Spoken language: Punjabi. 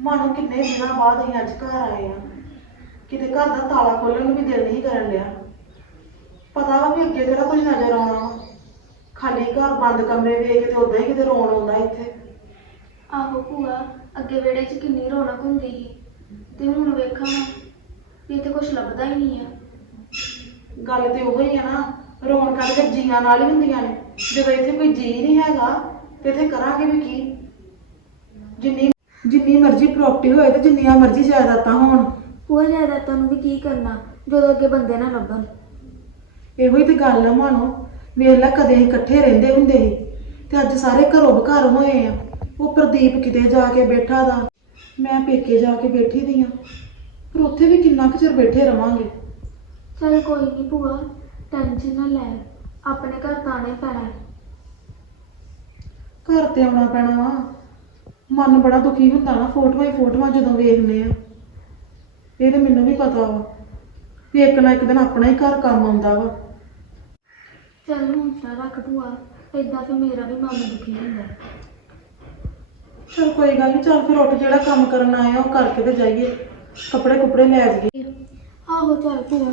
ਮਾਨੋ ਕਿੰਨੇ ਦਿਨਾਂ ਬਾਅਦ ਅਸੀਂ ਅੱਜ ਘਰ ਆਏ ਆ। ਕਿਤੇ ਘਰ ਦਾ ਤਾਲਾ ਖੋਲ੍ਹਣ ਨੂੰ ਵੀ ਦਿਲ ਨਹੀਂ ਕਰਨ ਲਿਆ ਪਤਾ ਵਾ ਵੀ ਅੱਗੇ ਕਿਹੜਾ ਕੁਝ ਨਜ਼ਰ ਆਉਣਾ ਵਾ। ਖਾਲੀ ਘਰ ਬੰਦ ਕਮਰੇ ਵੇਖ ਕੇ ਤੇ ਉਦਾਂ ਹੀ ਕਿਤੇ ਰੋਣ ਆਉਂਦਾ ਇੱਥੇ। ਆਹੋ ਭੂਆ ਅੱਗੇ ਵਿਹੜੇ 'ਚ ਕਿੰਨੀ ਰੌਣਕ ਹੁੰਦੀ ਸੀ। ਤੇ ਹੁਣ ਵੇਖਾਂ ਵੀ ਇੱਥੇ ਕੁਝ ਲੱਭਦਾ ਹੀ ਨਹੀਂ ਆ। ਗੱਲ ਤੇ ਉਹ ਹੀ ਆ ਨਾ ਰੌਣਕਾਂ ਤੇ ਜੀਆਂ ਨਾਲ ਹੀ ਹੁੰਦੀਆਂ ਨੇ। ਜਦੋਂ ਇੱਥੇ ਕੋਈ ਜੀ ਨਹੀਂ ਹੈਗਾ ਤੇ ਇੱਥੇ ਕਰਾਂਗੇ ਵੀ ਕੀ? ਜਿੰਨੀ ਜਿੰਨੀ ਮਰਜ਼ੀ ਪ੍ਰਾਪਰਟੀ ਹੋਏ ਤੇ ਜਿੰਨੀਆਂ ਮਰਜ਼ੀ ਜਾਇਦਾਦਾਂ ਹੋਣ। ਭੂਆ ਜਾਇਦਾਦਾਂ ਨੂੰ ਵੀ ਕੀ ਕਰਨਾ ਜਦੋਂ ਅੱਗੇ ਬੰਦੇ ਨਾ ਲੱਭਣ। ਇਹੋ ਹੀ ਤੇ ਗੱਲ ਆ ਮਾਨੋ ਵੇਖ ਲੈ ਕਦੇ ਅਸੀਂ ਇਕੱਠੇ ਰਹਿੰਦੇ ਹੁੰਦੇ ਸੀ ਤੇ ਅੱਜ ਸਾਰੇ ਘਰੋਂ ਬਘਰ ਹੋਏ ਆ। ਉਹ ਪ੍ਰਦੀਪ ਕਿਤੇ ਜਾ ਕੇ ਬੈਠਾ ਦਾ ਮੈਂ ਪੇਕੇ ਜਾ ਕੇ ਬੈਠੀ ਦੀ ਆ। ਪਰ ਉੱਥੇ ਵੀ ਕਿੰਨਾ ਕੁ ਚਿਰ ਬੈਠੇ ਰਵਾਂਗੇ? ਚੱਲ ਕੋਈ ਨਹੀਂ ਭੂਆ ਟੈਨਸ਼ਨ ਨਾ ਲੈ ਆਪਣੇ ਘਰ ਤਾਂ ਆਉਣਾ ਹੀ ਪੈਣਾ। ਹੈ। ਘਰ ਤੇ ਆਉਣਾ ਪੈਣਾ ਵਾ। ਮਨ ਬੜਾ ਦੁਖੀ ਹੁੰਦਾ ਨਾ ਫੋਟੋਆਂ ਹੀ ਫੋਟੋਆਂ ਜਦੋਂ ਵੇਖਦੇ ਆ। ਇਹ ਤੇ ਮੈਨੂੰ ਵੀ ਪਤਾ ਵਾ ਵੀ ਇੱਕ ਨਾ ਇੱਕ ਦਿਨ ਆਪਣਾ ਹੀ ਘਰ ਕੰਮ ਆਉਂਦਾ ਵਾ। ਚੱਲ ਹੁਣ ਤਾਂ ਰੱਖ ਭੂਆ ਏਦਾਂ ਫਿਰ ਮੇਰਾ ਵੀ ਮਨ ਦੁਖੀ ਹੁੰਦਾ। ਚਲ ਕੋਈ ਗੱਲ ਨਹੀਂ ਚੱਲ ਫਿਰ ਉੱਠ ਜਿਹੜਾ ਕੰਮ ਕਰਨ ਆਏ ਆ ਉਹ ਕਰਕੇ ਤੇ ਜਾਈਏ। ਕੱਪੜੇ ਕੁਪੜੇ ਲੈ ਜਾਈਏ। ਆਹੋ ਚੱਲ ਭੂਆ।